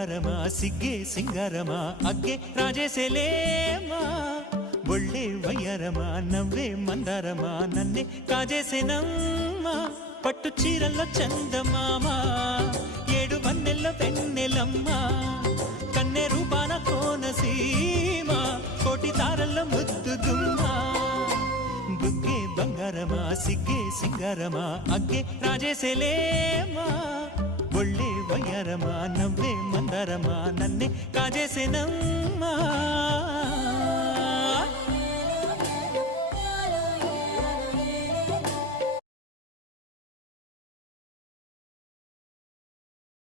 బంగారమా సిగ్గే సింగారమా అగ్గే రాజేసేలేమా ఒళ్ళే వయ్యారమా నవ్వే మందారమా నన్నే కాజేసేనమ్మా పట్టు చీరల్లో చందమామా ఏడు వన్నెల్లో వెన్నెలమ్మా కన్నె రూపాన కోనసీమ కోటి తారల్లో ముద్దుగుమ్మా బుగ్గే బంగారమా సిగ్గే సింగారమా అగ్గే రాజేసేలేమా ఒళ్ళే వయ్యారమా నవ్వే మందారమా నన్నే కాజేసేనమ్మా